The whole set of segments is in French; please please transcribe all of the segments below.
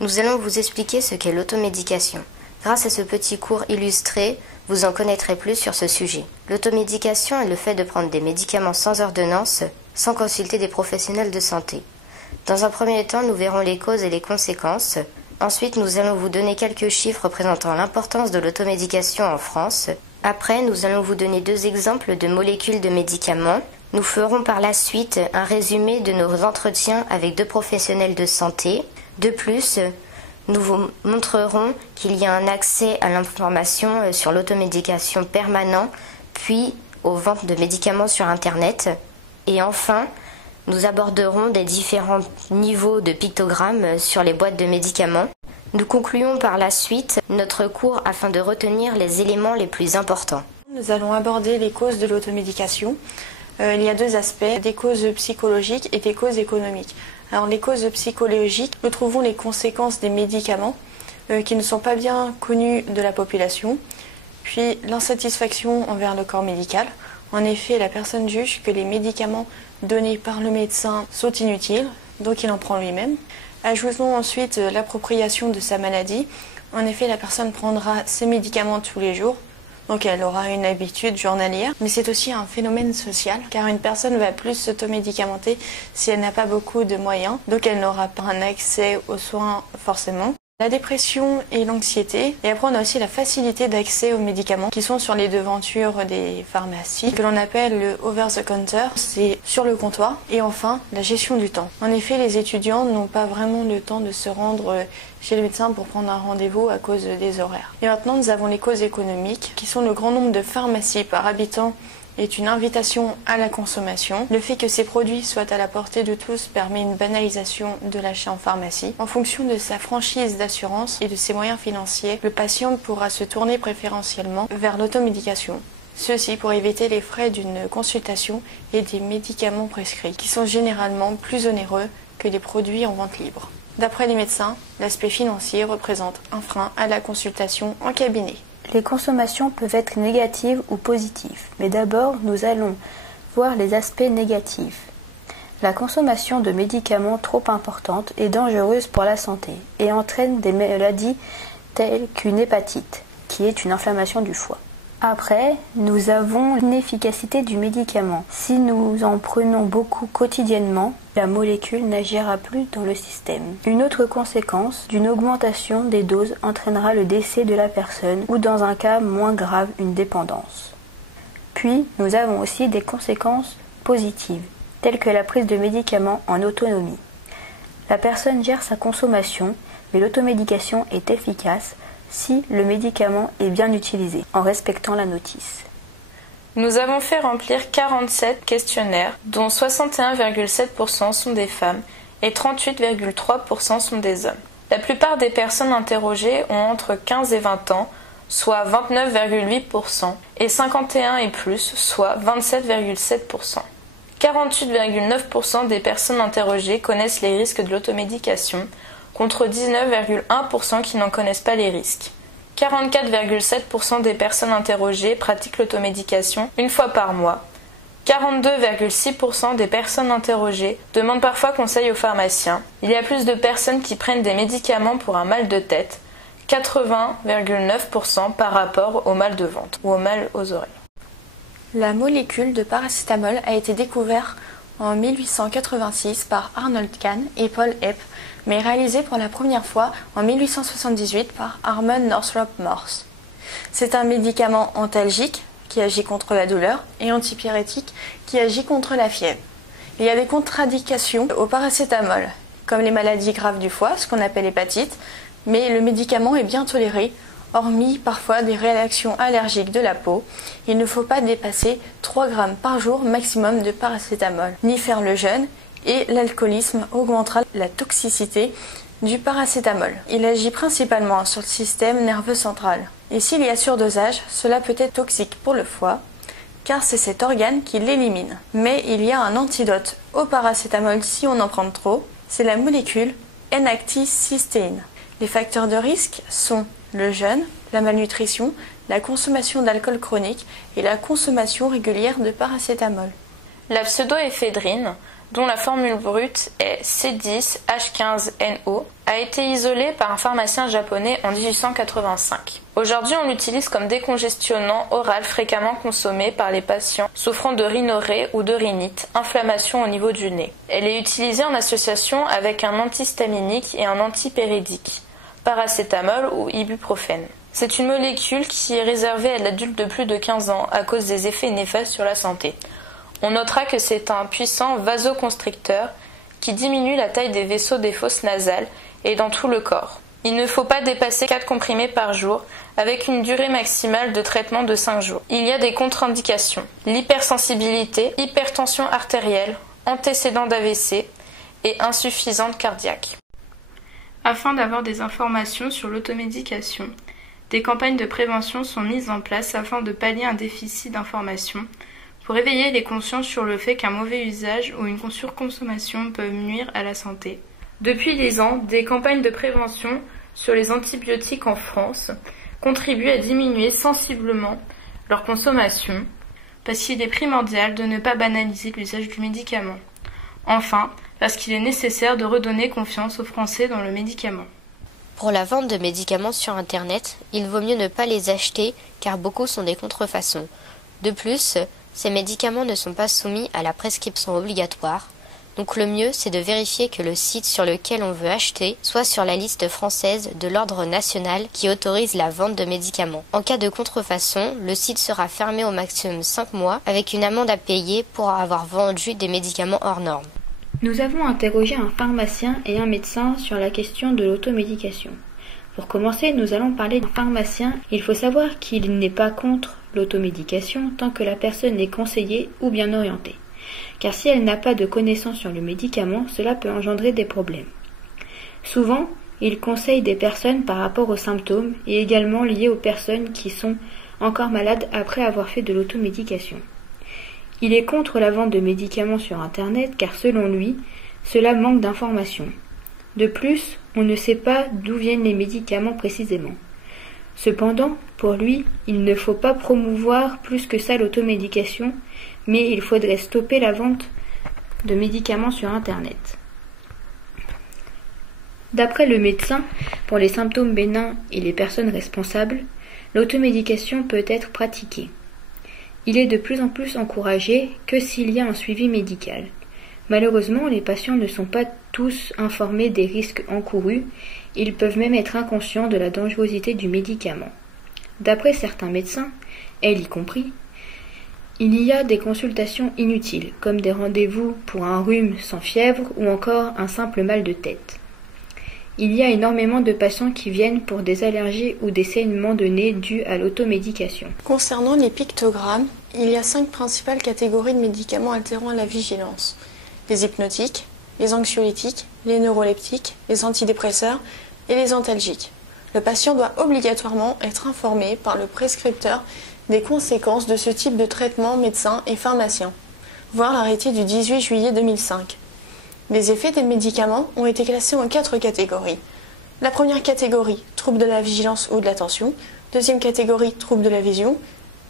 Nous allons vous expliquer ce qu'est l'automédication. Grâce à ce petit cours illustré, vous en connaîtrez plus sur ce sujet. L'automédication est le fait de prendre des médicaments sans ordonnance, sans consulter des professionnels de santé. Dans un premier temps, nous verrons les causes et les conséquences. Ensuite, nous allons vous donner quelques chiffres représentant l'importance de l'automédication en France. Après, nous allons vous donner 2 exemples de molécules de médicaments. Nous ferons par la suite un résumé de nos entretiens avec 2 professionnels de santé. De plus, nous vous montrerons qu'il y a un accès à l'information sur l'automédication permanent, puis aux ventes de médicaments sur Internet. Et enfin, nous aborderons des différents niveaux de pictogrammes sur les boîtes de médicaments. Nous concluons par la suite notre cours afin de retenir les éléments les plus importants. Nous allons aborder les causes de l'automédication. Il y a 2 aspects, des causes psychologiques et des causes économiques. Alors les causes psychologiques, nous trouvons les conséquences des médicaments qui ne sont pas bien connus de la population, puis l'insatisfaction envers le corps médical. En effet, la personne juge que les médicaments donnés par le médecin sont inutiles, donc il en prend lui-même. Ajoutons ensuite l'appropriation de sa maladie. En effet, la personne prendra ses médicaments tous les jours, donc elle aura une habitude journalière. Mais c'est aussi un phénomène social, car une personne va plus s'automédicamenter si elle n'a pas beaucoup de moyens, donc elle n'aura pas un accès aux soins forcément. La dépression et l'anxiété, et après on a aussi la facilité d'accès aux médicaments qui sont sur les devantures des pharmacies, que l'on appelle le over-the-counter, c'est sur le comptoir. Et enfin, la gestion du temps. En effet, les étudiants n'ont pas vraiment le temps de se rendre chez le médecin pour prendre un rendez-vous à cause des horaires. Et maintenant, nous avons les causes économiques, qui sont le grand nombre de pharmacies par habitant est une invitation à la consommation. Le fait que ces produits soient à la portée de tous permet une banalisation de l'achat en pharmacie. En fonction de sa franchise d'assurance et de ses moyens financiers, le patient pourra se tourner préférentiellement vers l'automédication. Ceci pour éviter les frais d'une consultation et des médicaments prescrits, qui sont généralement plus onéreux que les produits en vente libre. D'après les médecins, l'aspect financier représente un frein à la consultation en cabinet. Les consommations peuvent être négatives ou positives, mais d'abord nous allons voir les aspects négatifs. La consommation de médicaments trop importante est dangereuse pour la santé et entraîne des maladies telles qu'une hépatite, qui est une inflammation du foie. Après, nous avons l'inefficacité du médicament. Si nous en prenons beaucoup quotidiennement, la molécule n'agira plus dans le système. Une autre conséquence d'une augmentation des doses entraînera le décès de la personne ou dans un cas moins grave, une dépendance. Puis, nous avons aussi des conséquences positives, telles que la prise de médicaments en autonomie. La personne gère sa consommation, mais l'automédication est efficace si le médicament est bien utilisé, en respectant la notice. Nous avons fait remplir 47 questionnaires, dont 61,7% sont des femmes et 38,3% sont des hommes. La plupart des personnes interrogées ont entre 15 et 20 ans, soit 29,8%, et 51 et plus, soit 27,7%. 48,9% des personnes interrogées connaissent les risques de l'automédication, contre 19,1% qui n'en connaissent pas les risques. 44,7% des personnes interrogées pratiquent l'automédication une fois par mois. 42,6% des personnes interrogées demandent parfois conseil au pharmacien. Il y a plus de personnes qui prennent des médicaments pour un mal de tête, 80,9% par rapport au mal de ventre ou au mal aux oreilles. La molécule de paracétamol a été découverte en 1886 par Arnold Kahn et Paul Epp, mais réalisée pour la première fois en 1878 par Harmon Northrop Morse. C'est un médicament antalgique qui agit contre la douleur et antipyrétique qui agit contre la fièvre. Il y a des contre-indications au paracétamol, comme les maladies graves du foie, ce qu'on appelle hépatite, mais le médicament est bien toléré, hormis parfois des réactions allergiques de la peau. Il ne faut pas dépasser 3 grammes par jour maximum de paracétamol, ni faire le jeûne, et l'alcoolisme augmentera la toxicité du paracétamol. Il agit principalement sur le système nerveux central. Et s'il y a surdosage, cela peut être toxique pour le foie, car c'est cet organe qui l'élimine. Mais il y a un antidote au paracétamol si on en prend trop, c'est la molécule N-acetylcystéine. Les facteurs de risque sont le jeûne, la malnutrition, la consommation d'alcool chronique et la consommation régulière de paracétamol. La pseudoéphédrine, dont la formule brute est C10H15NO, a été isolée par un pharmacien japonais en 1885. Aujourd'hui, on l'utilise comme décongestionnant oral fréquemment consommé par les patients souffrant de rhinorrhée ou de rhinite, inflammation au niveau du nez. Elle est utilisée en association avec un antihistaminique et un antipéridique, paracétamol ou ibuprofène. C'est une molécule qui est réservée à l'adulte de plus de 15 ans à cause des effets néfastes sur la santé. On notera que c'est un puissant vasoconstricteur qui diminue la taille des vaisseaux des fosses nasales et dans tout le corps. Il ne faut pas dépasser 4 comprimés par jour avec une durée maximale de traitement de 5 jours. Il y a des contre-indications. L'hypersensibilité, hypertension artérielle, antécédent d'AVC et insuffisante cardiaque. Afin d'avoir des informations sur l'automédication, des campagnes de prévention sont mises en place afin de pallier un déficit d'information, pour éveiller les consciences sur le fait qu'un mauvais usage ou une surconsommation peuvent nuire à la santé. Depuis 10 ans, des campagnes de prévention sur les antibiotiques en France contribuent à diminuer sensiblement leur consommation, parce qu'il est primordial de ne pas banaliser l'usage du médicament. Enfin, parce qu'il est nécessaire de redonner confiance aux Français dans le médicament. Pour la vente de médicaments sur Internet, il vaut mieux ne pas les acheter car beaucoup sont des contrefaçons. De plus, ces médicaments ne sont pas soumis à la prescription obligatoire, donc le mieux c'est de vérifier que le site sur lequel on veut acheter soit sur la liste française de l'ordre national qui autorise la vente de médicaments. En cas de contrefaçon, le site sera fermé au maximum 5 mois avec une amende à payer pour avoir vendu des médicaments hors normes. Nous avons interrogé un pharmacien et un médecin sur la question de l'automédication. Pour commencer, nous allons parler d'un pharmacien. Il faut savoir qu'il n'est pas contre l'automédication tant que la personne est conseillée ou bien orientée. Car si elle n'a pas de connaissances sur le médicament, cela peut engendrer des problèmes. Souvent, il conseille des personnes par rapport aux symptômes et également liés aux personnes qui sont encore malades après avoir fait de l'automédication. Il est contre la vente de médicaments sur Internet car selon lui, cela manque d'informations. De plus, on ne sait pas d'où viennent les médicaments précisément. Cependant, pour lui, il ne faut pas promouvoir plus que ça l'automédication, mais il faudrait stopper la vente de médicaments sur Internet. D'après le médecin, pour les symptômes bénins et les personnes responsables, l'automédication peut être pratiquée. Il est de plus en plus encouragé que s'il y a un suivi médical. Malheureusement, les patients ne sont pas tous informés des risques encourus, ils peuvent même être inconscients de la dangerosité du médicament. D'après certains médecins, elle y compris, il y a des consultations inutiles, comme des rendez-vous pour un rhume sans fièvre ou encore un simple mal de tête. Il y a énormément de patients qui viennent pour des allergies ou des saignements de nez dus à l'automédication. Concernant les pictogrammes, il y a 5 principales catégories de médicaments altérant la vigilance. Les hypnotiques, les anxiolytiques, les neuroleptiques, les antidépresseurs et les antalgiques. Le patient doit obligatoirement être informé par le prescripteur des conséquences de ce type de traitement médecin et pharmacien, voir l'arrêté du 18 juillet 2005. Les effets des médicaments ont été classés en 4 catégories. La première catégorie, troubles de la vigilance ou de l'attention. Deuxième catégorie, troubles de la vision.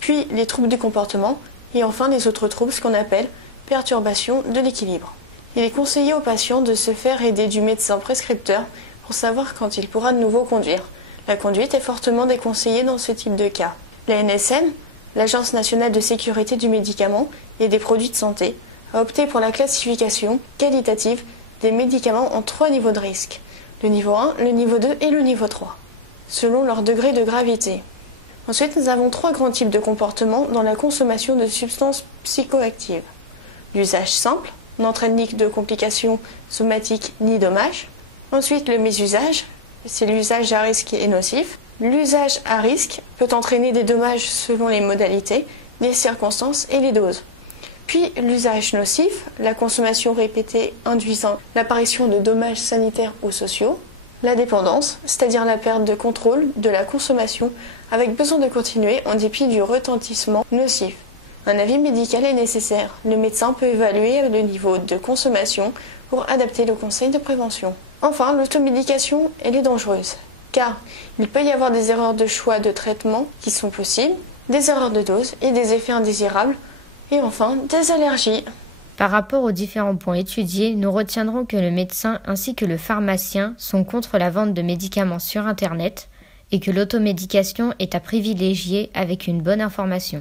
Puis les troubles du comportement. Et enfin les autres troubles, ce qu'on appelle perturbation de l'équilibre. Il est conseillé aux patients de se faire aider du médecin prescripteur pour savoir quand il pourra de nouveau conduire. La conduite est fortement déconseillée dans ce type de cas. La NSM, l'Agence nationale de sécurité du médicament et des produits de santé, a opté pour la classification qualitative des médicaments en 3 niveaux de risque, le niveau 1, le niveau 2 et le niveau 3, selon leur degré de gravité. Ensuite, nous avons 3 grands types de comportements dans la consommation de substances psychoactives. L'usage simple n'entraîne ni de complications somatiques ni dommages. Ensuite, le mésusage, c'est l'usage à risque et nocif. L'usage à risque peut entraîner des dommages selon les modalités, les circonstances et les doses. Puis l'usage nocif, la consommation répétée induisant l'apparition de dommages sanitaires ou sociaux. La dépendance, c'est-à-dire la perte de contrôle de la consommation avec besoin de continuer en dépit du retentissement nocif. Un avis médical est nécessaire. Le médecin peut évaluer le niveau de consommation pour adapter le conseil de prévention. Enfin, l'automédication, elle est dangereuse, car il peut y avoir des erreurs de choix de traitement qui sont possibles, des erreurs de dose et des effets indésirables, et enfin des allergies. Par rapport aux différents points étudiés, nous retiendrons que le médecin ainsi que le pharmacien sont contre la vente de médicaments sur Internet et que l'automédication est à privilégier avec une bonne information.